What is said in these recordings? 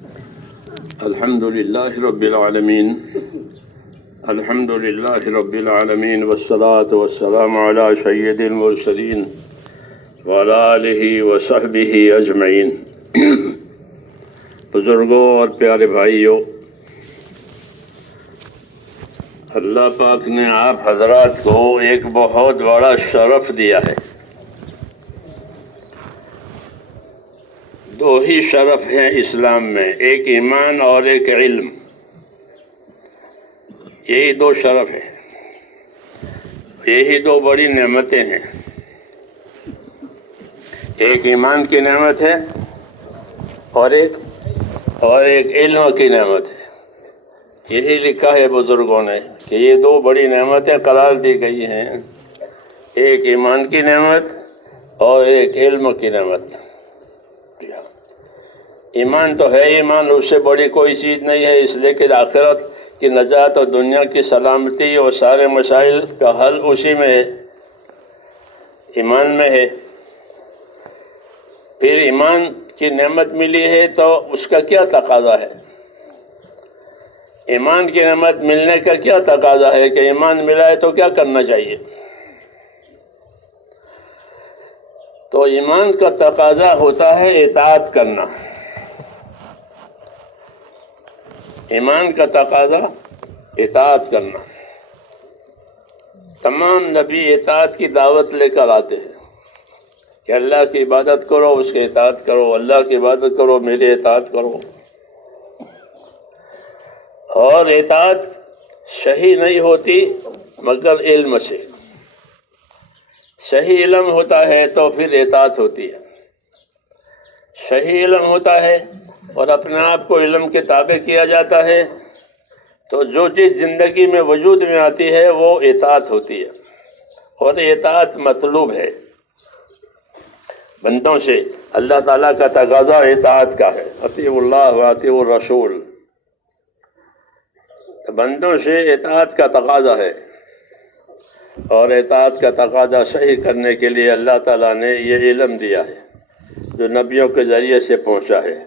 الحمد لله رب العالمين الحمد لله رب العالمين والصلاة والسلام على سيد المرسلين وعلى آلہ وصحبہ اجمعین۔ بزرگوں اور پیارے بھائیوں، اللہ پاک نے آپ حضرات کو ایک بہت بڑا شرف دیا ہے۔ دو ہی شرف ہیں اسلام میں، ایک ایمان اور ایک علم۔ یہی دو شرف ہیں، یہی دو بڑی نعمتیں ہیں۔ ایک ایمان کی نعمت ہے اور ایک علم کی نعمت ہے۔ یہی لکھا ہے بزرگوں نے کہ یہ دو بڑی نعمتیں قرار دی گئی ہیں، ایک ایمان کی نعمت اور ایک علم کی نعمت۔ ایمان تو ہے ایمان، اس سے بڑی کوئی چیز نہیں ہے، اس لیے کہ آخرت کی نجات اور دنیا کی سلامتی اور سارے مسائل کا حل اسی میں ہے، ایمان میں ہے۔ پھر ایمان کی نعمت ملی ہے تو اس کا کیا تقاضا ہے؟ ایمان کی نعمت ملنے کا کیا تقاضا ہے کہ ایمان ملا ہے تو کیا کرنا چاہیے؟ تو ایمان کا تقاضا ہوتا ہے اطاعت کرنا۔ ایمان کا تقاضا اطاعت کرنا۔ تمام نبی اطاعت کی دعوت لے کر آتے ہیں کہ اللہ کی عبادت کرو، اس کے اطاعت کرو، اللہ کی عبادت کرو، میری اطاعت کرو۔ اور اطاعت صحیح نہیں ہوتی مگر علم سے۔ صحیح علم ہوتا ہے تو پھر اطاعت ہوتی ہے۔ صحیح علم ہوتا ہے اور اپنے آپ کو علم کے تابع کیا جاتا ہے تو جو چیز زندگی میں وجود میں آتی ہے وہ اطاعت ہوتی ہے، اور اطاعت مطلوب ہے بندوں سے۔ اللہ تعالیٰ کا تقاضا اطاعت کا ہے، اطیعوا اللہ و اطیعوا الرسول۔ بندوں سے اطاعت کا تقاضا ہے، اور اطاعت کا تقاضا صحیح کرنے کے لیے اللہ تعالیٰ نے یہ علم دیا ہے جو نبیوں کے ذریعے سے پہنچا ہے۔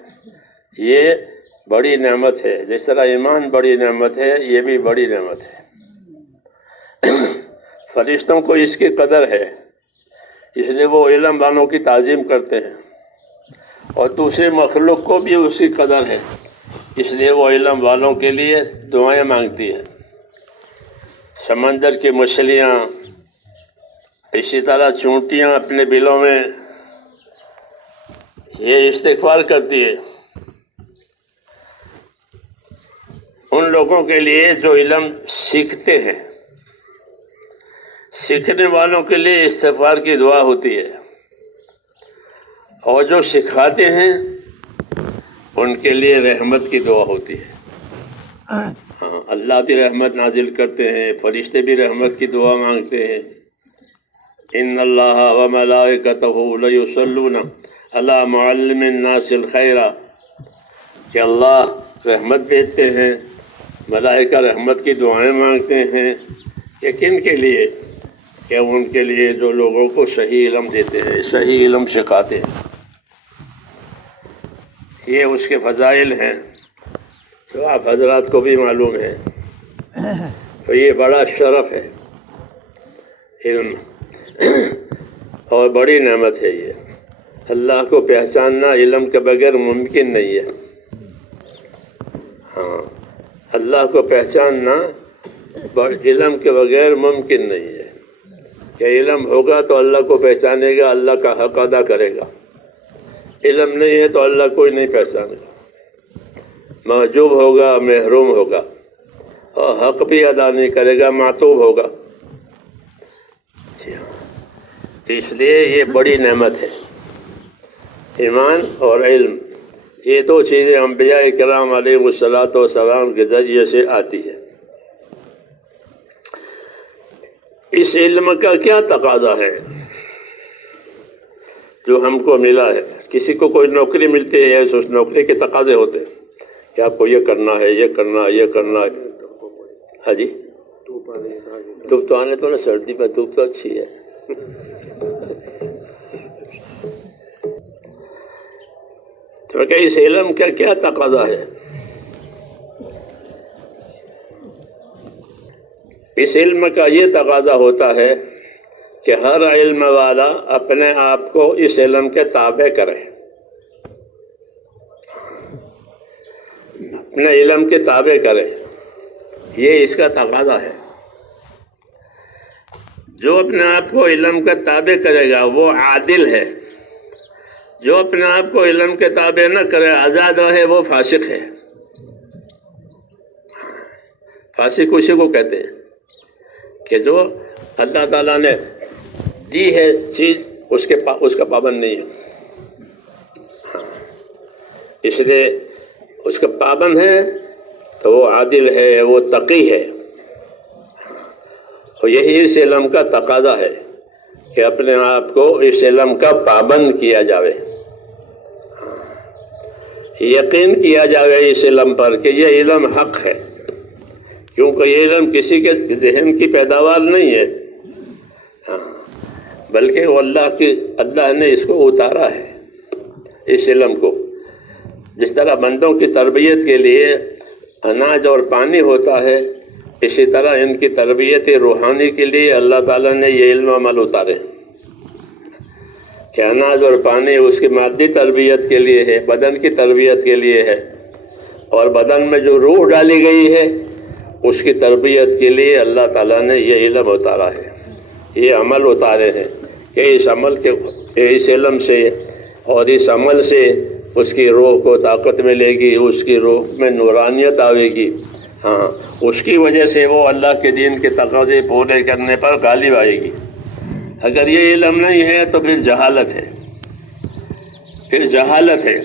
یہ بڑی نعمت ہے، جس طرح ایمان بڑی نعمت ہے، یہ بھی بڑی نعمت ہے۔ فرشتوں کو اس کی قدر ہے، اس لیے وہ علم والوں کی تعظیم کرتے ہیں، اور دوسری مخلوق کو بھی اس کی قدر ہے، اس لیے وہ علم والوں کے لیے دعائیں مانگتی ہے۔ سمندر کی مچھلیاں، اسی طرح چونٹیاں اپنے بلوں میں یہ استغفار کرتی ہے ان لوگوں کے لیے جو علم سیکھتے ہیں۔ سیکھنے والوں کے لیے استغفار کی دعا ہوتی ہے، اور جو سکھاتے ہیں ان کے لیے رحمت کی دعا ہوتی ہے۔ ہاں، اللہ بھی رحمت نازل کرتے ہیں، فرشتے بھی رحمت کی دعا مانگتے ہیں۔ ان اللہ وملائکتہ لیصلون علی معلم الناس الخیر، کہ اللہ رحمت بھیجتے ہیں، ملائکہ رحمت کی دعائیں مانگتے ہیں، کہ کن کے لیے؟ کہ ان کے لیے جو لوگوں کو صحیح علم دیتے ہیں، صحیح علم سکھاتے ہیں۔ یہ اس کے فضائل ہیں جو آپ حضرات کو بھی معلوم ہے، تو یہ بڑا شرف ہے علم، اور بڑی نعمت ہے یہ۔ اللہ کو پہچاننا علم کے بغیر ممکن نہیں ہے۔ ہاں، اللہ کو پہچاننا علم کے بغیر ممکن نہیں ہے، کہ علم ہوگا تو اللہ کو پہچانے گا، اللہ کا حق ادا کرے گا۔ علم نہیں ہے تو اللہ کوئی نہیں پہچانے گا، محجوب ہوگا، محروم ہوگا، اور حق بھی ادا نہیں کرے گا، معتوب ہوگا۔ اس لیے یہ بڑی نعمت ہے، ایمان اور علم۔ یہ دو چیزیں انبیاء کرام علیہ الصلوۃ والسلام کے ذریعے سے آتی ہے۔ اس علم کا کیا تقاضا ہے جو ہم کو ملا ہے؟ کسی کو کوئی نوکری ملتی ہے، اس نوکری کے تقاضے ہوتے ہیں کہ آپ کو یہ کرنا ہے، یہ کرنا ہے، یہ کرنا ہے۔ ہاں جی، دھوپ تو آنے تو نا، سردی میں دھوپ تو اچھی ہے۔ تو کہ اس علم کا کیا تقاضا ہے؟ اس علم کا یہ تقاضا ہوتا ہے کہ ہر علم والا اپنے آپ کو اس علم کے تابع کرے، اپنے علم کے تابع کرے، یہ اس کا تقاضا ہے۔ جو اپنے آپ کو علم کا تابع کرے گا وہ عادل ہے، جو اپنے آپ کو علم کے تابع نہ کرے، آزاد رہے، وہ فاسق ہے۔ فاسق اسی کو کہتے ہیں کہ جو اللہ تعالیٰ نے دی ہے چیز اس کا پابند نہیں ہے، اس لیے اس کا پابند ہے تو وہ عادل ہے، وہ تقی ہے۔ اور یہی اس علم کا تقاضا ہے کہ اپنے آپ کو اس علم کا پابند کیا جاوے، یقین کیا جاوے اس علم پر کہ یہ علم حق ہے، کیونکہ یہ علم کسی کے ذہن کی پیداوار نہیں ہے، بلکہ وہ اللہ نے اس کو اتارا ہے، اس علم کو۔ جس طرح بندوں کی تربیت کے لیے اناج اور پانی ہوتا ہے، اسی طرح ان کی تربیت روحانی کے لیے اللہ تعالیٰ نے یہ علم عمل اتارے کہ اناج اور پانی اس کی مادی تربیت کے لیے ہے، بدن کی تربیت کے لیے ہے، اور بدن میں جو روح ڈالی گئی ہے اس کی تربیت کے لیے اللہ تعالیٰ نے یہ علم اتارا ہے، یہ عمل اتارے ہیں کہ اس علم سے اور اس عمل سے اس کی روح کو طاقت ملے گی، اس کی روح میں نورانیت آئے گی، اس کی وجہ سے وہ اللہ کے دین کے تقاضے پورے کرنے پر غالب آئے گی۔ اگر یہ علم نہیں ہے تو پھر جہالت ہے،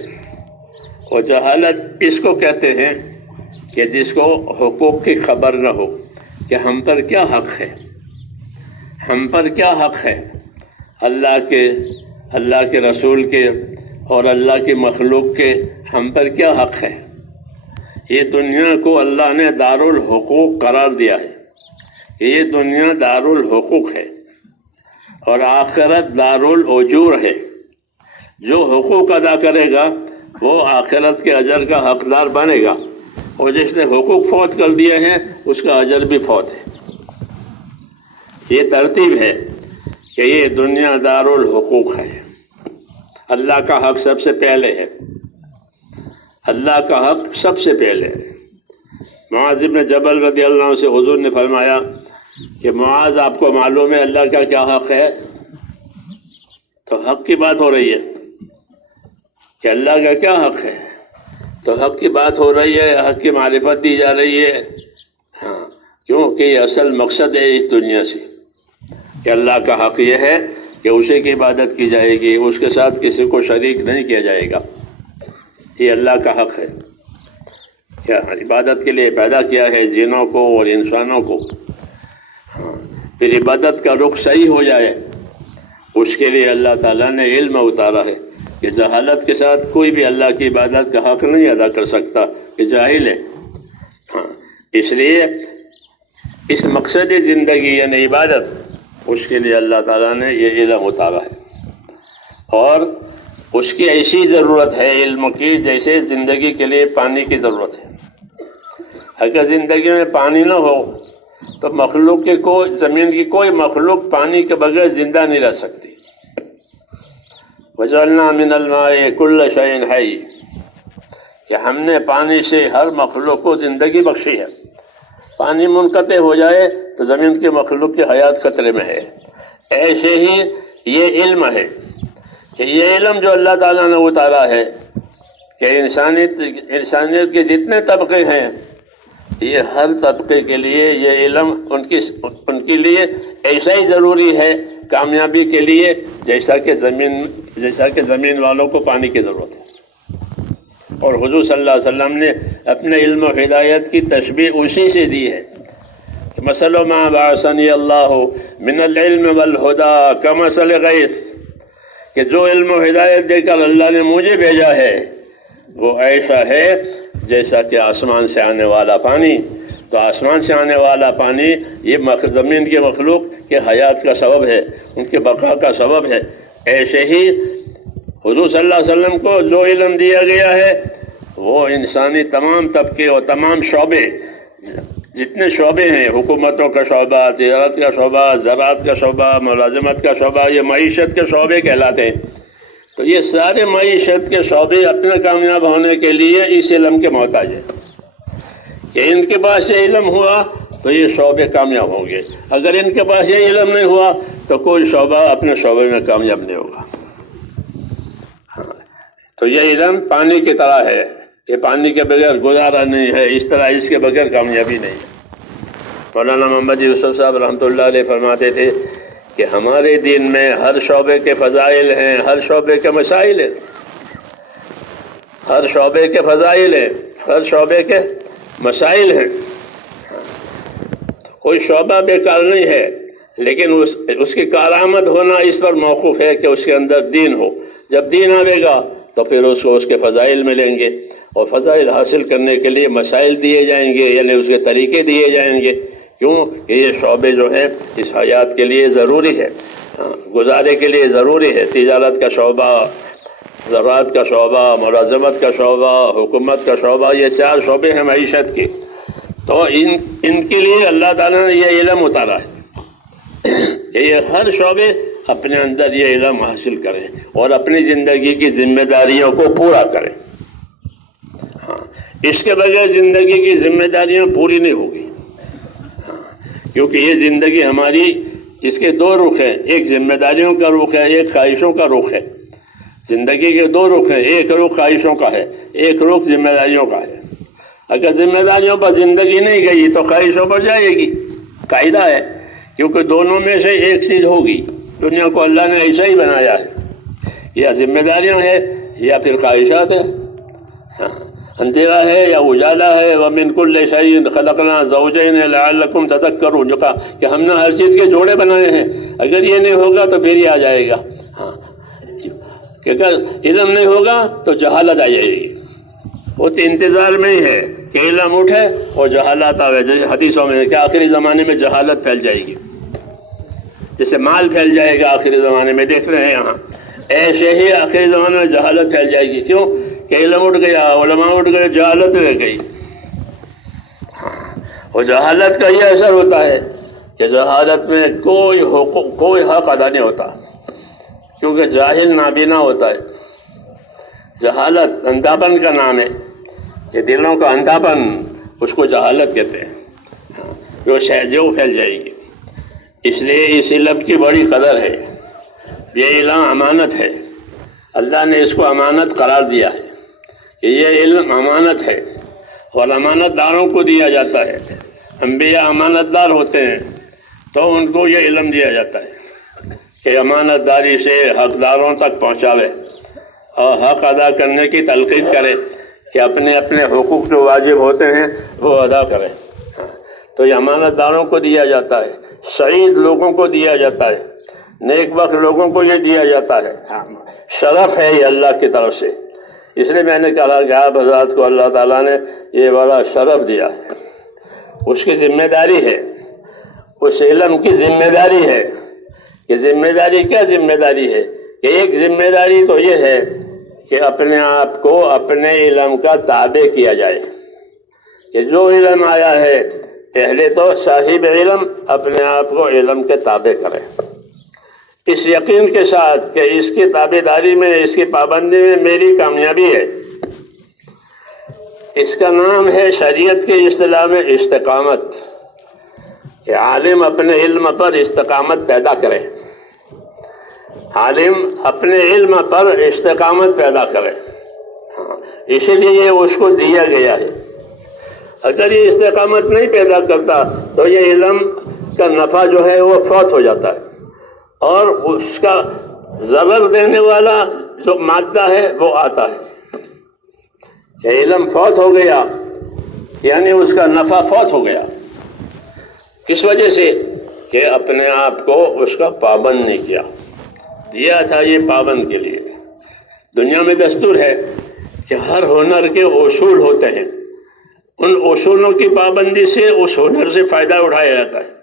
اور جہالت اس کو کہتے ہیں کہ جس کو حقوق کی خبر نہ ہو کہ ہم پر کیا حق ہے، ہم پر کیا حق ہے، اللہ کے رسول کے اور اللہ کی مخلوق کے ہم پر کیا حق ہے۔ یہ دنیا کو اللہ نے دارالحقوق قرار دیا ہے، یہ دنیا دارالحقوق ہے اور آخرت دارالاجور ہے۔ جو حقوق ادا کرے گا وہ آخرت کے اجر کا حقدار بنے گا، اور جس نے حقوق فوت کر دیے ہیں اس کا اجر بھی فوت ہے۔ یہ ترتیب ہے کہ یہ دنیا دارالحقوق ہے، اللہ کا حق سب سے پہلے ہے، اللہ کا حق سب سے پہلے ہے۔ معاذ بن جبل رضی اللہ عنہ سے حضور نے فرمایا کہ معاذ آپ کو معلوم ہے اللہ کا کیا حق ہے؟ تو حق کی بات ہو رہی ہے کہ اللہ کا کیا حق ہے، تو حق کی بات ہو رہی ہے، حق کی معرفت دی جا رہی ہے، کیونکہ یہ اصل مقصد ہے اس دنیا سے کہ اللہ کا حق یہ ہے کہ اسی کی عبادت کی جائے گی، اس کے ساتھ کسی کو شریک نہیں کیا جائے گا، یہ اللہ کا حق ہے۔ کیا عبادت کے لیے پیدا کیا ہے جنوں کو اور انسانوں کو، پھر عبادت کا رخ صحیح ہو جائے اس کے لیے اللہ تعالیٰ نے علم اتارا ہے کہ جہالت کے ساتھ کوئی بھی اللہ کی عبادت کا حق نہیں ادا کر سکتا، کہ جاہل ہے۔ اس لیے اس مقصد زندگی یعنی عبادت، اس کے لیے اللہ تعالیٰ نے یہ علم اتارا ہے، اور اس کی ایسی ضرورت ہے علم کی جیسے زندگی کے لیے پانی کی ضرورت ہے۔ اگر زندگی میں پانی نہ ہو تو مخلوق کے زمین کی کوئی مخلوق پانی کے بغیر زندہ نہیں رہ سکتی۔ وَجَعَلْنَا مِنَ الْمَاءِ كُلَّ شَيْءٍ حَيٍّ، کہ ہم نے پانی سے ہر مخلوق کو زندگی بخشی ہے۔ پانی منقطع ہو جائے تو زمین کی مخلوق کی حیات خطرے میں ہے۔ ایسے ہی یہ علم ہے کہ یہ علم جو اللہ تعالیٰ نے اتارا ہے کہ انسانیت کے جتنے طبقے ہیں، یہ ہر طبقے کے لیے یہ علم ان کے لیے ایسا ہی ضروری ہے کامیابی کے لیے جیسا کہ زمین والوں کو پانی کی ضرورت ہے۔ اور حضور صلی اللہ علیہ وسلم نے اپنے علم و ہدایت کی تشبیہ اسی سے دی ہے۔ مثل ما بعثنی اللہ من العلم والہدى کمثل غیث، کہ جو علم و ہدایت دے کر اللہ نے مجھے بھیجا ہے وہ ایسا ہے جیسا کہ آسمان سے آنے والا پانی۔ تو آسمان سے آنے والا پانی یہ زمین کے مخلوق کے حیات کا سبب ہے، ان کے بقا کا سبب ہے۔ ایسے ہی حضور صلی اللہ علیہ وسلم کو جو علم دیا گیا ہے وہ انسانی تمام طبقے اور تمام شعبے، جتنے شعبے ہیں، حکومتوں کا شعبہ، تجارت کا شعبہ، زراعت کا شعبہ، ملازمت کا شعبہ، یہ معیشت کے شعبے کہلاتے ہیں. تو یہ سارے معیشت کے شعبے اپنے کامیاب ہونے کے لیے اس علم کے محتاج ہیں کہ ان کے پاس یہ علم ہوا تو یہ شعبے کامیاب ہوں گے. اگر ان کے پاس یہ علم نہیں ہوا تو کوئی شعبہ اپنے شعبے میں کامیاب نہیں ہوگا. تو یہ علم پانی کی طرح ہے، یہ پانی کے بغیر گزارا نہیں ہے، اس طرح اس کے بغیر کامیابی نہیں ہے. مولانا محمد یوسف صاحب رحمۃ اللہ علیہ فرماتے تھے کہ ہمارے دین میں ہر شعبے کے فضائل ہیں، ہر شعبے کے مسائل ہیں، ہر شعبے کے فضائل ہیں، ہر شعبے کے مسائل ہیں. کوئی شعبہ بیکار نہیں ہے، لیکن اس کی کارآمد ہونا اس پر موقوف ہے کہ اس کے اندر دین ہو. جب دین آئے گا تو پھر اس کو اس کے فضائل ملیں گے، اور فضائل حاصل کرنے کے لیے مسائل دیے جائیں گے، یعنی اس کے طریقے دیے جائیں گے. کیوں کہ یہ شعبے جو ہیں اس حیات کے لیے ضروری ہے، گزارے کے لیے ضروری ہے. تجارت کا شعبہ، زراعت کا شعبہ، ملازمت کا شعبہ، حکومت کا شعبہ، یہ 4 شعبے ہیں معیشت کے. تو ان کے لیے اللہ تعالیٰ نے یہ علم اتارا ہے کہ یہ ہر شعبے اپنے اندر یہ علم حاصل کریں اور اپنی زندگی کی ذمہ داریوں کو پورا کریں. اس کے بغیر زندگی کی ذمہ داریاں پوری نہیں ہوگی. کیونکہ یہ زندگی ہماری، اس کے 2 رخ ہیں، ایک ذمہ داریوں کا رخ ہے، ایک خواہشوں کا رخ ہے. زندگی کے 2 رخ ہیں، ایک رخ خواہشوں کا ہے، ایک رخ ذمہ داریوں کا ہے. اگر ذمہ داریوں پر زندگی نہیں گئی تو خواہشوں پر جائے گی، قاعدہ ہے. کیونکہ دونوں میں سے ایک چیز ہوگی. دنیا کو اللہ نے ایسا ہی بنایا ہے، یا ذمہ داریاں ہے یا پھر خواہشات ہے. اندھیرا ہے یا اجالا ہے. وَمِن كُلِّ شَيْءٍ خَلَقْنَا زَوْجَيْنِ لَعَلَّكُمْ تَذَكَّرُونَ، جو کہا کہ ہم نے ہر چیز کے جوڑے بنائے ہیں، اگر یہ نہیں ہوگا تو پھر یہ آ جائے گا. کہ اگر علم نہیں ہوگا تو جہالت آ جائے گی. وہ تو انتظار میں ہی ہے کہ علم اٹھے اور جہالت آوے. جیسے حدیثوں میں کہ آخری زمانے میں جہالت پھیل جائے گی، جیسے مال پھیل جائے گا آخری زمانے میں، دیکھ رہے ہیں یہاں. ایسے ہی آخری زمانے میں جہالت پھیل جائے گی. کیوں کہ علم اٹھ گیا، علماء اٹھ گئے، جہالت رہ گئی. اور جہالت کا یہ اثر ہوتا ہے کہ جہالت میں کوئی حق ادا نہیں ہوتا، کیونکہ جاہل نابینا ہوتا ہے. جہالت اندھاپن کا نام ہے، کہ دلوں کا اندھاپن، اس کو جہالت کہتے ہیں، جو پھیل جائے گی. اس لیے اس علم کی بڑی قدر ہے. یہ علم امانت ہے، اللہ نے اس کو امانت قرار دیا ہے کہ یہ علم امانت ہے، اور امانت داروں کو دیا جاتا ہے. انبیاء امانت دار ہوتے ہیں تو ان کو یہ علم دیا جاتا ہے کہ امانت داری سے حقداروں تک پہنچاوے اور حق ادا کرنے کی تلقین کرے، کہ اپنے اپنے حقوق جو واجب ہوتے ہیں وہ ادا کریں. تو یہ امانت داروں کو دیا جاتا ہے، سعید لوگوں کو دیا جاتا ہے، نیک بخت لوگوں کو یہ دیا جاتا ہے. شرف ہے یہ اللہ کی طرف سے. اس لیے میں نے کہا کہ آپ حضرات کو اللہ تعالیٰ نے یہ بڑا شرف دیا ہے. اس کی ذمہ داری ہے، اس علم کی ذمہ داری ہے. کہ ذمہ داری کیا ذمہ داری ہے؟ کہ ایک ذمہ داری تو یہ ہے کہ اپنے آپ کو اپنے علم کا تابع کیا جائے. کہ جو علم آیا ہے پہلے تو صاحب علم اپنے آپ کو علم کے تابع کرے، اس یقین کے ساتھ کہ اس کی تابع داری میں، اس کی پابندی میں میری کامیابی ہے. اس کا نام ہے شریعت کی اصطلاح میں استقامت. کہ عالم اپنے علم پر استقامت پیدا کرے، عالم اپنے علم پر استقامت پیدا کرے. اسی لیے اس کو دیا گیا ہے. اگر یہ استقامت نہیں پیدا کرتا تو یہ علم کا نفع جو ہے وہ فوت ہو جاتا ہے، اور اس کا ضرر دینے والا جو مادہ ہے وہ آتا ہے. کہ علم فوت ہو گیا یعنی اس کا نفع فوت ہو گیا. کس وجہ سے؟ کہ اپنے آپ کو اس کا پابند نہیں کیا. دیا تھا یہ پابند کے لیے. دنیا میں دستور ہے کہ ہر ہنر کے اصول ہوتے ہیں، ان اصولوں کی پابندی سے اس ہنر سے فائدہ اٹھایا جاتا ہے.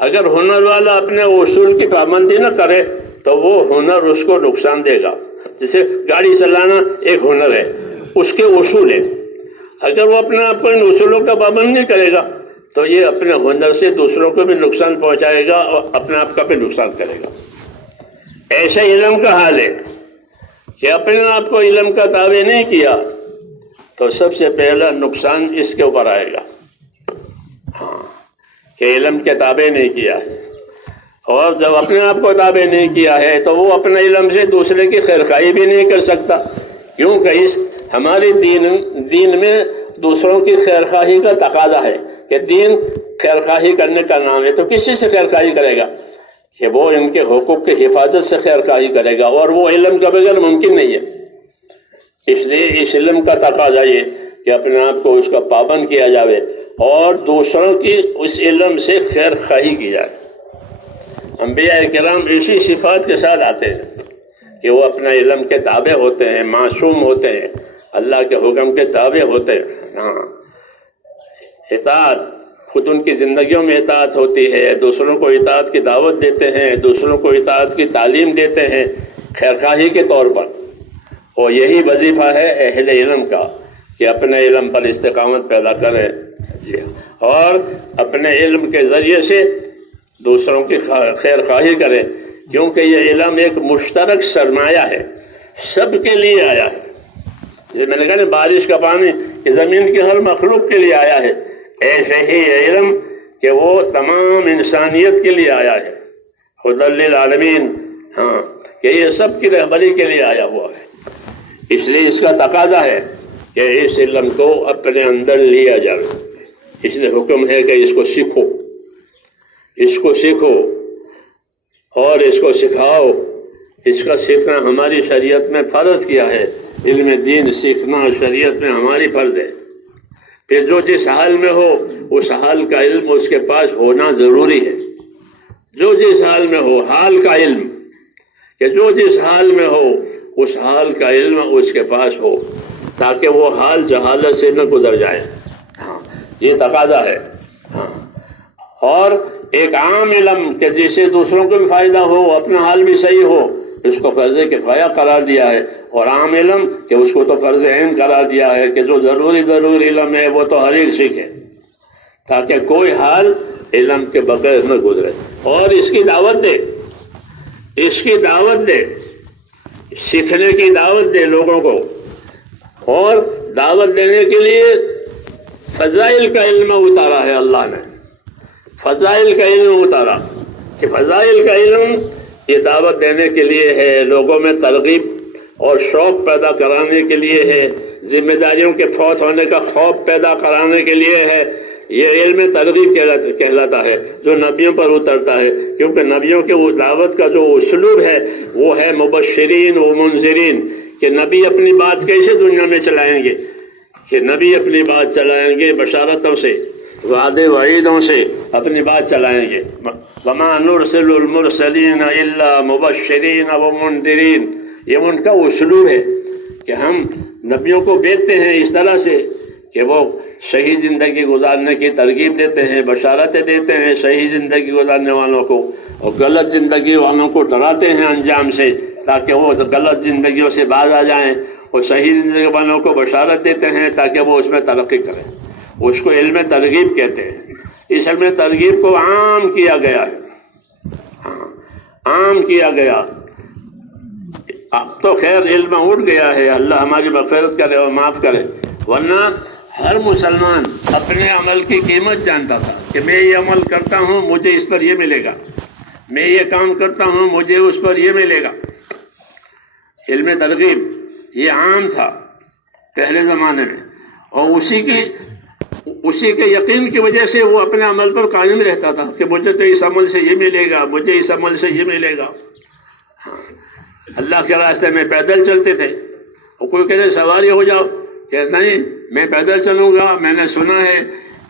اگر ہنر والا اپنے اصول کی پابندی نہ کرے تو وہ ہنر اس کو نقصان دے گا. جیسے گاڑی چلانا ایک ہنر ہے، اس کے اصول ہیں، اگر وہ اپنے آپ کو ان اصولوں کا پابند نہیں کرے گا تو یہ اپنے ہنر سے دوسروں کو بھی نقصان پہنچائے گا اور اپنے آپ کا بھی نقصان کرے گا۔ ایسے علم کا حال ہے کہ اپنے آپ کو علم کا تابع نہیں کیا تو سب سے پہلا نقصان اس کے اوپر آئے گا، ہاں، کہ علم کے تابع نہیں کیا ہے، اور جب اپنے آپ کو تابع نہیں کیا ہے تو وہ اپنے علم سے دوسرے کی خیرخواہی بھی نہیں کر سکتا، کیونکہ ہمارے دین میں دوسروں کی خیرخواہی کا تقاضا ہے کہ دین خیرخواہی کرنے کا نام ہے، تو کسی سے خیرخواہی کرے گا کہ وہ ان کے حقوق کی حفاظت سے خیرخواہی کرے گا، اور وہ علم کا بغیر ممکن نہیں ہے۔ اس لیے اس علم کا تقاضا یہ کہ اپنے آپ کو اس کا پابند کیا جائے اور دوسروں کی اس علم سے خیرخواہی کی جائے۔ انبیاء کرام اسی صفات کے ساتھ آتے ہیں کہ وہ اپنا علم کے تابع ہوتے ہیں، معصوم ہوتے ہیں، اللہ کے حکم کے تابع ہوتے ہیں، ہاں، اطاعت، خود ان کی زندگیوں میں اطاعت ہوتی ہے، دوسروں کو اطاعت کی دعوت دیتے ہیں، دوسروں کو اطاعت کی تعلیم دیتے ہیں خیرخواہی کے طور پر، اور یہی وظیفہ ہے اہل علم کا کہ اپنے علم پر استقامت پیدا کریں اور اپنے علم کے ذریعے سے دوسروں کی خیرخواہی کریں، کیونکہ یہ علم ایک مشترک سرمایہ ہے، سب کے لیے آیا ہے۔ جیسے میں نے کہا نا بارش کا پانی کہ زمین کی ہر مخلوق کے لیے آیا ہے، ایسے ہی علم کہ وہ تمام انسانیت کے لیے آیا ہے، ہدی للعالمین، ہاں، کہ یہ سب کی رہبری کے لیے آیا ہوا ہے۔ اس لیے اس کا تقاضا ہے کہ اس علم کو اپنے اندر لیا جائے، اس لیے حکم ہے کہ اس کو سیکھو، اس کو سیکھو اور اس کو سکھاؤ۔ اس کا سیکھنا ہماری شریعت میں فرض کیا ہے، علم دین سیکھنا شریعت میں ہماری فرض ہے۔ پھر جو جس حال میں ہو اس حال کا علم اس کے پاس ہونا ضروری ہے، جو جس حال میں ہو، حال کا علم، کہ جو جس حال میں ہو اس حال کا علم اس کے پاس ہو تاکہ وہ حال جہالت سے نہ گزر جائے، ہاں، یہ تقاضا ہے، ہاں۔ اور ایک عام علم کہ جس سے دوسروں کو بھی فائدہ ہو، اپنا حال بھی صحیح ہو، اس کو فرض کفایہ قرار دیا ہے، اور عام علم کہ اس کو تو فرض عین قرار دیا ہے کہ جو ضروری علم ہے وہ تو ہر ایک سیکھے تاکہ کوئی حال علم کے بغیر نہ گزرے، اور اس کی دعوت دے، اس کی دعوت دے، سیکھنے کی دعوت دے لوگوں کو، اور دعوت دینے کے لیے فضائل کا علم اتارا ہے اللہ نے، فضائل کا علم اتارا کہ فضائل کا علم یہ دعوت دینے کے لیے ہے، لوگوں میں ترغیب اور شوق پیدا کرانے کے لیے ہے، ذمہ داریوں کے فوت ہونے کا خوف پیدا کرانے کے لیے ہے۔ یہ علم ترغیب کہلاتا ہے جو نبیوں پر اترتا ہے، کیونکہ نبیوں کے وہ دعوت کا جو اسلوب ہے وہ ہے مبشرین و منذرین، کہ نبی اپنی بات کیسے دنیا میں چلائیں گے، کہ نبی اپنی بات چلائیں گے بشارتوں سے، وعدے وعیدوں سے اپنی بات چلائیں گے۔ وما نرسل المرسلین الا مبشرین و منذرین، یہ ان کا اسلوب ہے کہ ہم نبیوں کو بھیجتے ہیں اس طرح سے کہ وہ صحیح زندگی گزارنے کی ترغیب دیتے ہیں، بشارتیں دیتے ہیں صحیح زندگی گزارنے والوں کو، اور غلط زندگی والوں کو ڈراتے ہیں انجام سے تاکہ وہ غلط زندگیوں سے باز آ جائیں، اور صحیح زندگی والوں کو بشارت دیتے ہیں تاکہ وہ اس میں ترقی کریں۔ اس کو علم ترغیب کہتے ہیں۔ اس علم ترغیب کو عام کیا گیا ہے، ہاں، عام کیا گیا۔ اب تو خیر علم اٹھ گیا ہے، اللہ ہماری مغفرت کرے اور معاف کرے، ورنہ ہر مسلمان اپنے عمل کی قیمت جانتا تھا کہ میں یہ عمل کرتا ہوں مجھے اس پر یہ ملے گا، میں یہ کام کرتا ہوں مجھے اس پر یہ ملے گا۔ علم ترغیب یہ عام تھا پہلے زمانے میں، اور اسی کے یقین کی وجہ سے وہ اپنے عمل پر قائم رہتا تھا کہ مجھے تو اس عمل سے یہ ملے گا، مجھے اس عمل سے یہ ملے گا۔ اللہ کے راستے میں پیدل چلتے تھے، اور کوئی کہتے سواری ہو جاؤ، کہ نہیں میں پیدل چلوں گا، میں نے سنا ہے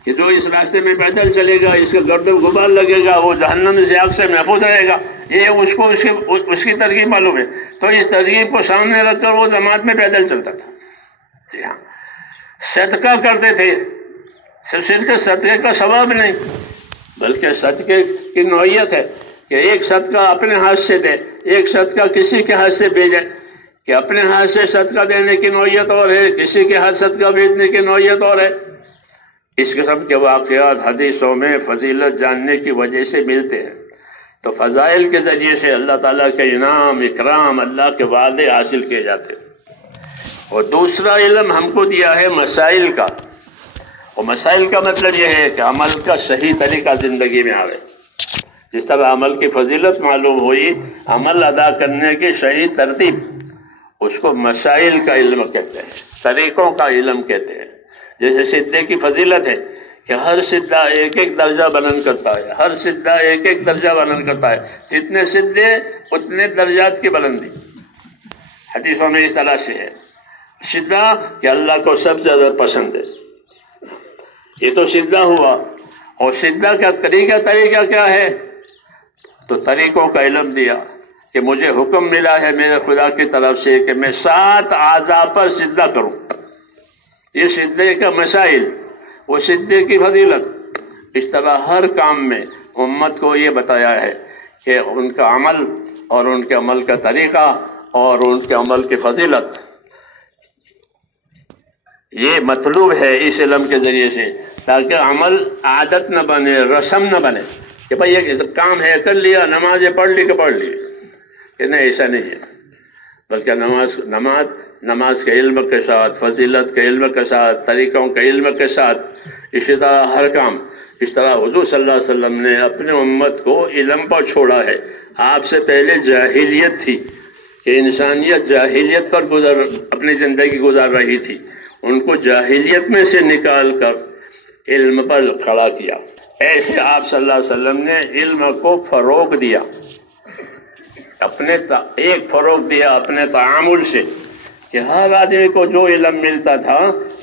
کہ جو اس راستے میں پیدل چلے گا اس کا گرد و غبار لگے گا، وہ جہنم سے آگ سے محفوظ رہے گا، یہ اس کی ترغیب معلوم ہے۔ تو اس ترغیب کو سامنے رکھ کر وہ جماعت میں پیدل چلتا تھا۔ جی ہاں، صدقہ کرتے تھے، صرف صدقے کا ثواب نہیں بلکہ صدقے کی نوعیت ہے کہ ایک صدقہ اپنے ہاتھ سے دے، ایک صدقہ کسی کے ہاتھ سے بھیجے، کہ اپنے ہاتھ سے صدقہ دینے کی نوعیت اور ہے، کسی کے ہاتھ صدقہ بھیجنے کی نوعیت اور ہے۔ اس قسم کے واقعات حدیثوں میں فضیلت جاننے کی وجہ سے ملتے ہیں، تو فضائل کے ذریعے سے اللہ تعالیٰ کے انعام اکرام، اللہ کے وعدے حاصل کیے جاتے ہیں۔ اور دوسرا علم ہم کو دیا ہے مسائل کا، اور مسائل کا مطلب یہ ہے کہ عمل کا صحیح طریقہ زندگی میں آئے۔ جس طرح عمل کی فضیلت معلوم ہوئی، عمل ادا کرنے کی صحیح ترتیب، اس کو مسائل کا علم کہتے ہیں، طریقوں کا علم کہتے ہیں۔ جیسے سجدے کی فضیلت ہے کہ ہر سجدہ ایک ایک درجہ بلند کرتا ہے، ہر سجدہ ایک ایک درجہ بلند کرتا ہے، جتنے سجدے اتنے درجات کی بلندی۔ حدیثوں میں اس طرح سے ہے سجدہ کہ اللہ کو سب سے زیادہ پسند ہے۔ یہ تو سجدہ ہوا، اور سجدہ کا طریقہ کیا ہے؟ تو طریقوں کا علم دیا کہ مجھے حکم ملا ہے میرے خدا کی طرف سے کہ میں 7 اعضاء پر سجدہ کروں۔ یہ سجدے کا مسائل، وہ سجدے کی فضیلت۔ اس طرح ہر کام میں امت کو یہ بتایا ہے کہ ان کا عمل اور ان کے عمل کا طریقہ اور ان کے عمل کی فضیلت، یہ مطلوب ہے اس علم کے ذریعے سے، تاکہ عمل عادت نہ بنے، رسم نہ بنے کہ بھائی یہ کام ہے کر لیا، نمازیں پڑھ لی کہ پڑھ لی، کہ نہیں، ایسا نہیں ہے۔ بلکہ نماز کے علم کے ساتھ، فضیلت کے علم کے ساتھ، طریقوں کے علم کے ساتھ، اسی طرح ہر کام۔ اس طرح حضور صلی اللہ علیہ وسلم نے اپنے امت کو علم پر چھوڑا ہے۔ آپ سے پہلے جاہلیت تھی کہ انسانیت جاہلیت پر اپنی زندگی گزار رہی تھی، ان کو جاہلیت میں سے نکال کر علم پر کھڑا کیا۔ ایسے آپ صلی اللہ علیہ وسلم نے علم کو فروغ دیا، ایک فروغ دیا اپنے تعامل سے، کہ ہر آدمی کو جو علم ملتا تھا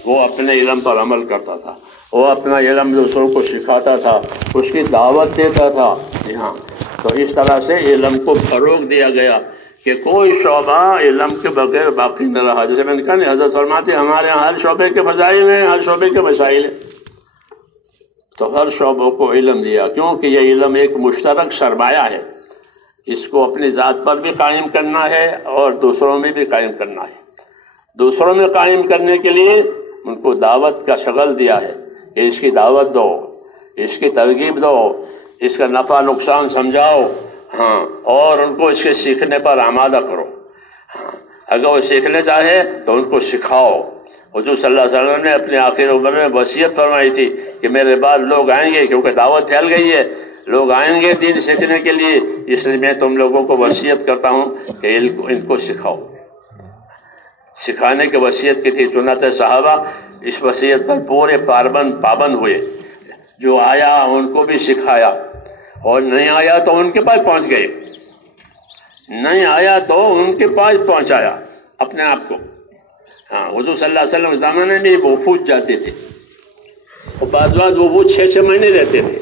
وہ اپنے علم پر عمل کرتا تھا، وہ اپنا علم دوسروں کو سکھاتا تھا، اس کی دعوت دیتا تھا۔ ہاں، تو اس طرح سے علم کو فروغ دیا گیا کہ کوئی شعبہ علم کے بغیر باقی نہ رہا۔ جیسے میں نے کہا، حضرت فرماتے ہیں ہمارے یہاں ہر شعبے کے فضائل ہیں، ہر شعبے کے مسائل ہیں، تو ہر شعبوں کو علم دیا، کیونکہ یہ علم ایک مشترک سرمایہ ہے۔ اس کو اپنی ذات پر بھی قائم کرنا ہے اور دوسروں میں بھی قائم کرنا ہے۔ دوسروں میں قائم کرنے کے لیے ان کو دعوت کا شغل دیا ہے کہ اس کی دعوت دو، اس کی ترغیب دو، اس کا نفع نقصان سمجھاؤ، ہاں، اور ان کو اس کے سیکھنے پر آمادہ کرو۔ ہاں، اگر وہ سیکھنے چاہے تو ان کو سکھاؤ۔ حضور صلی اللہ علیہ وسلم نے اپنے آخر عمر میں وصیت فرمائی تھی کہ میرے بعد لوگ آئیں گے، کیونکہ دعوت پھیل گئی ہے، لوگ آئیں گے دین سیکھنے کے لیے، اس لیے میں تم لوگوں کو وصیت کرتا ہوں کہ ان کو سکھاؤ۔ سکھانے کی وصیت کی تھی، چنانچہ صحابہ اس وصیت پر پورے پابند ہوئے، جو آیا ان کو بھی سکھایا، اور نہیں آیا تو ان کے پاس پہنچ گئے، نہیں آیا تو ان کے پاس پہنچایا اپنے آپ کو۔ ہاں، حضور صلی اللہ علیہ وسلم کے زمانے میں وفود جاتے تھے، اور بعض وفود 6 مہینے رہتے تھے،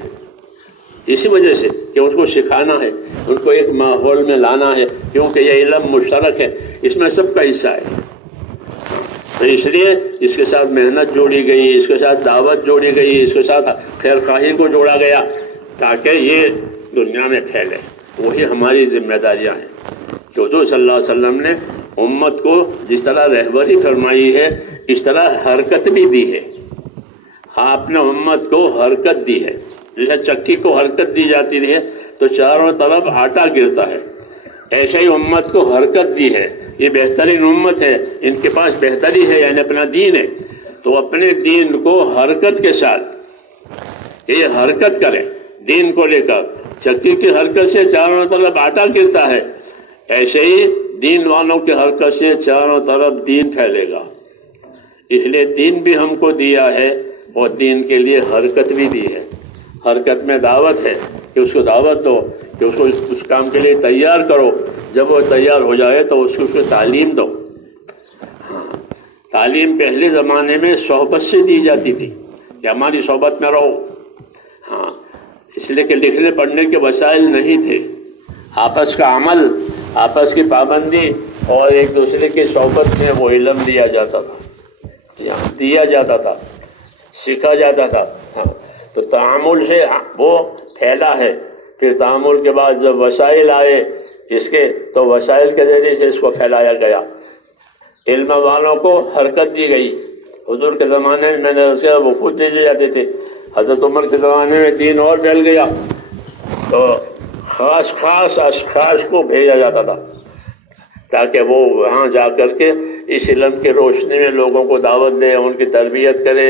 اسی وجہ سے کہ اس کو سکھانا ہے، ان کو ایک ماحول میں لانا ہے، کیونکہ یہ علم مشترک ہے، اس میں سب کا حصہ ہے۔ تو اس لیے اس کے ساتھ محنت جوڑی گئی، اس کے ساتھ دعوت جوڑی گئی، اس کے ساتھ خیر خواہی کو جوڑا گیا، تاکہ یہ دنیا میں پھیلے۔ وہی ہماری ذمہ داریاں ہیں کہ حضور صلی اللہ علیہ وسلم نے امت کو جس طرح رہبری فرمائی ہے، اس طرح حرکت بھی دی ہے۔ آپ نے امت کو حرکت دی ہے، جیسے چکی کو حرکت دی جاتی ہے تو چاروں طرف آٹا گرتا ہے، ایسے ہی امت کو حرکت دی ہے۔ یہ بہترین امت ہے، ان کے پاس بہتری ہے، یعنی اپنا دین ہے، تو اپنے دین کو حرکت کے ساتھ یہ حرکت کریں دین کو لے کر۔ چکی کی حرکت سے چاروں طرف آٹا گرتا ہے، ایسے ہی دین والوں کی حرکت سے چاروں طرف دین پھیلے گا۔ اس لیے دین بھی ہم کو دیا ہے اور دین کے لیے حرکت بھی دی ہے۔ حرکت میں دعوت ہے کہ اس کو دعوت دو، کہ اس کو اس کام کے لیے تیار کرو، جب وہ تیار ہو جائے تو اس کو تعلیم دو۔ ہاں، تعلیم پہلے زمانے میں صحبت سے دی جاتی تھی کہ ہماری صحبت میں رہو۔ ہاں، اس لیے کہ لکھنے پڑھنے کے وسائل نہیں تھے، آپس کا عمل، آپس کی پابندی اور ایک دوسرے کی صحبت میں وہ علم دیا جاتا تھا، سیکھا جاتا تھا۔ ہاں، تو تعامل سے وہ پھیلا ہے۔ پھر تعامل کے بعد جب وسائل آئے اس کے، تو وسائل کے ذریعے سے اس کو پھیلایا گیا۔ علم والوں کو حرکت دی گئی. حضور کے زمانے میں میں نے رسیا وفود بھیجے جاتے تھے. حضرت عمر کے زمانے میں دین اور پھیل گیا تو خاص خاص اشخاص کو بھیجا جاتا تھا تاکہ وہ وہاں جا کر کے اس علم کی روشنی میں لوگوں کو دعوت دے، ان کی تربیت کرے،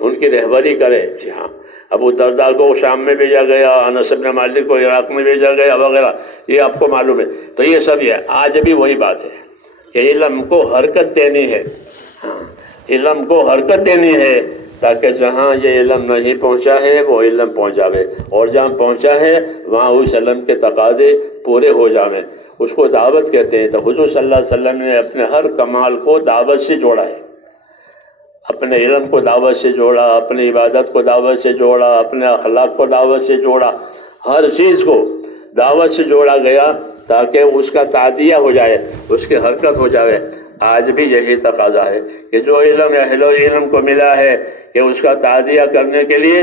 ان کی رہبری کرے. جی ہاں، ابو درداء کو شام میں بھیجا گیا، انس بن مالک کو عراق میں بھیجا گیا وغیرہ، یہ آپ کو معلوم ہے. تو یہ سب ہے. آج بھی وہی بات ہے کہ علم کو حرکت دینی ہے. علم کو حرکت دینی ہے تاکہ جہاں یہ علم نہیں پہنچا ہے وہ علم پہنچاوے، اور جہاں پہنچا ہے وہاں اس علم کے تقاضے پورے ہو جاویں. اس کو دعوت کہتے ہیں. تو حضور صلی اللہ علیہ وسلم نے اپنے ہر کمال کو دعوت سے جوڑا ہے. اپنے علم کو دعوت سے جوڑا، اپنی عبادت کو دعوت سے جوڑا، اپنے اخلاق کو دعوت سے جوڑا، ہر چیز کو دعوت سے جوڑا گیا تاکہ اس کا تعدیہ ہو جائے، اس کی حرکت ہو جائے. آج بھی یہی تقاضا ہے کہ جو علم اہل علم کو ملا ہے کہ اس کا تعدیہ کرنے کے لیے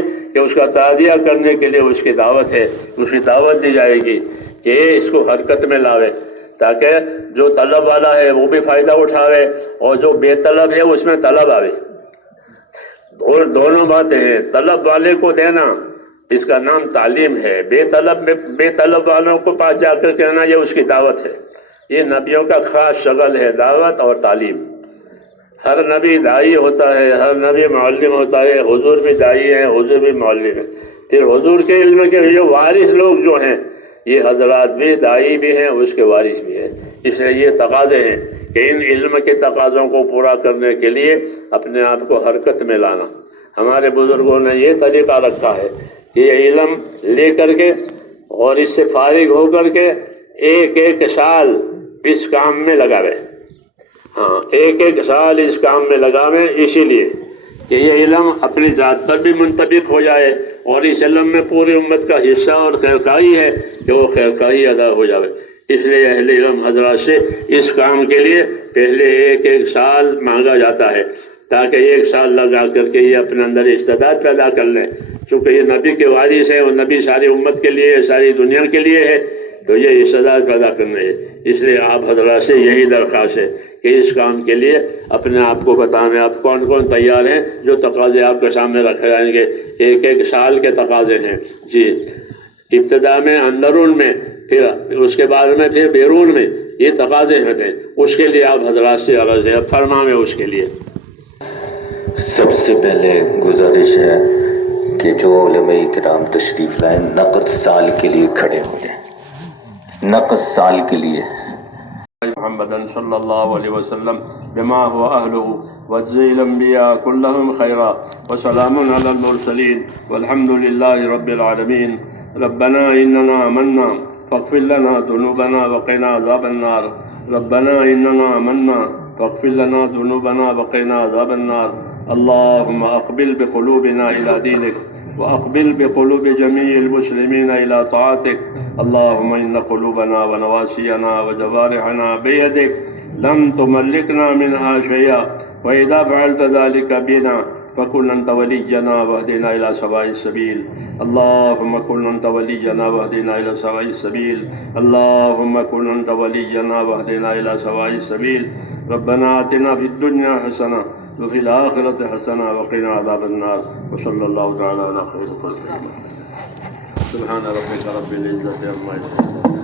اس کی دعوت ہے، اس کی دعوت دی جائے گی کہ اس کو حرکت میں لاوے تاکہ جو طلب والا ہے وہ بھی فائدہ اٹھاوے اور جو بے طلب ہے اس میں طلب آوے. اور دونوں باتیں ہیں. طلب والے کو دینا اس کا نام تعلیم ہے. بے طلب والوں کو پاس جا کر کہنا یہ اس کی دعوت ہے. یہ نبیوں کا خاص شغل ہے، دعوت اور تعلیم. ہر نبی داعی ہوتا ہے، ہر نبی معلم ہوتا ہے. حضور بھی داعی ہیں، حضور بھی معلم ہیں. پھر حضور کے علم کے جو وارث لوگ جو ہیں یہ حضرات بھی داعی بھی ہیں، اس کے وارث بھی ہیں. اس لیے یہ تقاضے ہیں کہ ان علم کے تقاضوں کو پورا کرنے کے لیے اپنے آپ کو حرکت میں لانا. ہمارے بزرگوں نے یہ طریقہ رکھا ہے کہ یہ علم لے کر کے اور اس سے فارغ ہو کر کے ایک ایک سال اس کام میں لگاوے. ایک ایک سال اس کام میں لگاوے، اسی لیے کہ یہ علم اپنی ذات پر بھی منطبق ہو جائے اور اس علم میں پوری امت کا حصہ اور خیرخواہی ہے کہ وہ خیرخواہی ادا ہو جائے. اس لیے اہل علم حضرات سے اس کام کے لیے پہلے ایک ایک سال مانگا جاتا ہے تاکہ ایک سال لگا کر کے یہ اپنے اندر استعداد پیدا کر لیں. چونکہ یہ نبی کے وارث ہے اور نبی ساری امت کے لیے، ساری دنیا کے لیے ہے، تو یہ استعداد پیدا کرنا ہے. اس لیے آپ حضرات سے یہی درخواست ہے کہ اس کام کے لیے اپنے آپ کو بتانے آپ کون کون تیار ہیں. جو تقاضے آپ کے سامنے رکھے جائیں گے ایک ایک سال کے تقاضے ہیں. جی، ابتدا میں اندرون میں، پھر اس کے بعد میں پھر بیرون میں، یہ تقاضے ہیں. اس کے لیے آپ حضرات سے عرض ہے، فرمائیں اس کے لیے. سب سے پہلے گزارش ہے کہ جو علماء کرام تشریف لائیں نقد سال کے لیے کھڑے ہو جائیں. نقد سال کے لیے محمد صلی اللہ علیہ وسلم بما هو أهله واجزي الأنبياء كلهم خيرا وسلام على المرسلين والحمد لله رب العالمين. ربنا إننا آمنا فاغفر لنا ذنوبنا وقنا عذاب النار. ربنا إننا آمنا فاغفر لنا ذنوبنا وقنا عذاب النار. اللهم أقبل بقلوبنا إلى دينك وأقبل بقلوب جميع المسلمين إلى طاعتك. اللهم إن قلوبنا ونواسينا وجوارحنا بيدك لم تملكنا منها شيئا، وإذا فعلت ذلك بنا فكن أنت ولينا واهدنا إلى سواء السبيل. اللهم كن أنت ولينا واهدنا إلى سواء السبيل. اللهم كن أنت ولينا واهدنا إلى سواء السبيل. ربنا آتنا في الدنيا حسنة وفي الآخرة حسنة وقنا عذاب النار. وصلى الله تعالى على خير خلقه. سبحان ربك رب العزة عما يصفون.